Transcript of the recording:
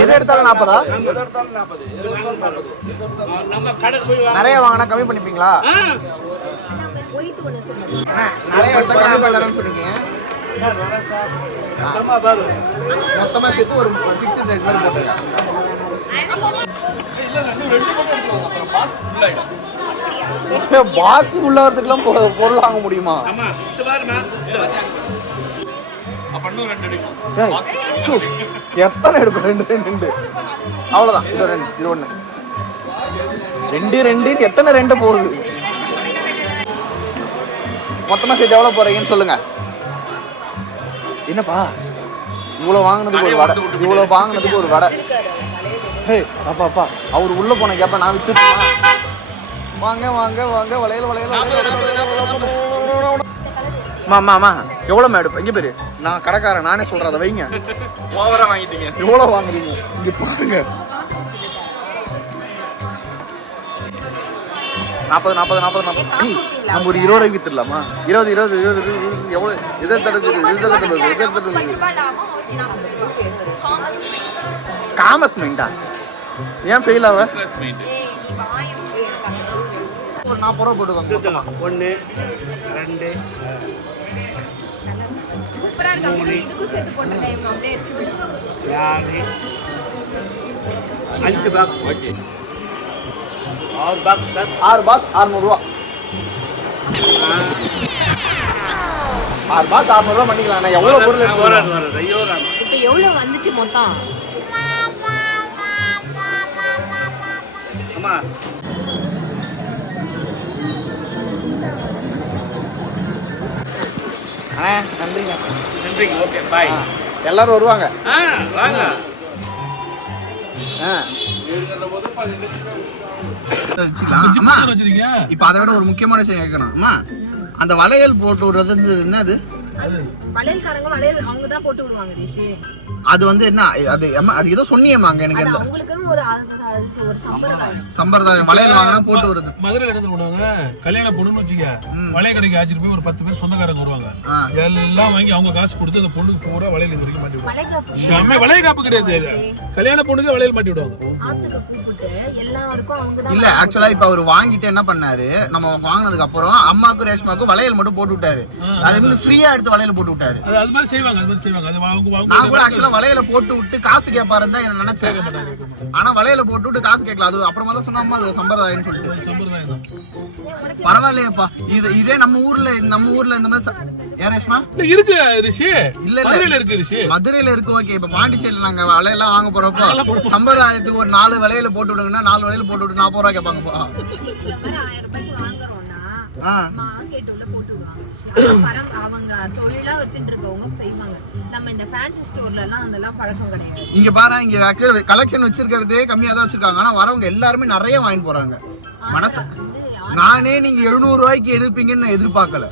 எது எடுத்தாலும் 40. நிறைய வாங்கினா கம்மி பண்ணிப்பீங்களா? நிறைய எடுத்தா கம்மி பண்ணலாம்னு சொன்னீங்க. மொத்தமா சேர்த்து ஒரு ஃபிக்ஸ்ட் ரேட் மாதிரி போட்டுருக்கேன். பாக்ஸ் உள்ள வரதுக்குலாம் பொருள் வாங்க முடியுமா? எத்தனை எடுக்கும்? 2 அவ்வளவுதான். இது ஒண்ணு 2 எத்தனை 2 போகுது? மொத்தமா சேர்த்து எவ்வளவு போறீங்கன்னு சொல்லுங்க. என்னப்பா இவ்வளவு வாங்கினதுக்கு ஒரு வடை, இவ்வளவு வாங்கினதுக்கு ஒரு வடை. அப்பா அப்பா அவர் உள்ள போன கேப்ப நான் வித்துட்டுமா? வாங்க வாங்க வாங்க வளையல மாமா எவ்வளவு மேடம் இங்க பேரு? நான் கடைக்காரன், நானே சொல்றேன். அதை வைங்க. ஓவரா வாங்கிட்டீங்க. எவ்வளவு வாங்குறீங்க இங்க பாருங்க. 40 நம்ம ஒரு 20 ரூபாய்க்கு வித்துடலாமா? 20 எவ்வளவு? காமர்ஸ் மைண்டா? ஏன் ஃபெயில் ஆவ? ஒரு 40 ரூபா போட்டுக்கோங்க. 1 2 சூப்பரா இருக்கு. இதுக்கு சேர்த்து போட்டேன். அப்படியே எடுத்து விடு. 5 box. Okay 6 box sir. 6 box 600 ரூபா. 6 பாக்ஸ் 600 ரூபா பண்ணிக்கலாம். நான் எவ்வளவு பொருள் எடுத்து இப்போ எவ்வளவு வந்துச்சு மொத்தம்? அம்மா நன்றிங்க. Okay bye. எல்லாரும் வருவாங்க. வாங்க. இப்ப அதை விட ஒரு முக்கியமான விஷயம் கேட்கணும். அம்மா அந்த வளையல் போட்டு விடுறது என்னது? வளையல்காரங்க வளையல் அவங்க தான் போட்டு விடுவாங்க ரிஷி. அது வந்து என்ன? அது ஏதோ சொன்னியேமாங்க எனக்கு. அவங்களுக்குன்னு ஒரு சம்பிரதாயம். வளையல் வாங்கினா போட்டு வருது. மதுரையில என்ன பண்ணுவாங்க? கல்யாண பொண்ணுன்னு வச்சுக்க, வளையல் கடைக்கு ஆச்சிட்டு போய் ஒரு 10 பேர் சொந்தக்காரங்க வருவாங்க. எல்லாம் வாங்கி அவங்க காசு கொடுத்து அந்த பொண்ணுக்கு பூரா வளையல் இந்த வரைக்கும் மாட்டி விடுவாங்க. வளையல் காப்பு கிடையாது, கல்யாண பொண்ணுக்கு வளையல் மாட்டி விடுவாங்க. இல்ல ஆக்சுவலா இப்ப அவர் வாங்கிட்டு என்ன பண்ணாரு, நம்ம வாங்கினதுக்கு அப்புறம் அம்மாக்கும் ரேஷ்மாக்கும் வளையல் மட்டும் போட்டு விட்டாரு. அதே மாதிரி ஃப்ரீயா எடுத்து வளையல் போட்டு விட்டாரு. அது மாதிரி செய்வாங்க. நான் கூட ஆக்சுவலா வளையல போட்டு விட்டு காசு கேட்பாருன்னு தான் என்ன நினைச்சேன். ஆனா வளையல போட்டு விட்டு காசு கேட்கல. அது அப்புறமா தான் சொன்னாமா அது சம்பிரதாயம்னு சொல்லிட்டு. பரவாயில்லையப்பா. இதே நம்ம ஊர்ல இந்த மாதிரி ரேஷ்மா இருக்கு ரிஷி. இல்ல மதுரையில இருக்கு ரிஷி. மதுரையில இருக்கு. ஓகே. இப்ப பாண்டிச்சேரியில நாங்க வளையெல்லாம் வாங்க போறப்போ சம்பிரதாயத்துக்கு ஒரு 4 வளையல போட்டு விடுங்கன்னா 4 வளையல போட்டு விட்டு 40 ரூபாய் கேட்பாங்கப்பா. அவங்க தொழிலா வச்சிட்டு இருக்கவங்க செய்வாங்க. நம்ம இந்த ஃபேன்சி ஸ்டோர்ல எல்லாம் அதெல்லாம் பழக்கம் கிடையாது. இங்க பாரு, இங்க கலெக்ஷன் வச்சிருக்கிறதே கம்மியா தான் வச்சிருக்காங்க. ஆனா வரவங்க எல்லாருமே நிறைய வாங்கி போறாங்க. மனசு நானே நீங்க 700 ரூபாய்க்கு எடுப்பீங்கன்னு எதிர்பார்க்கல.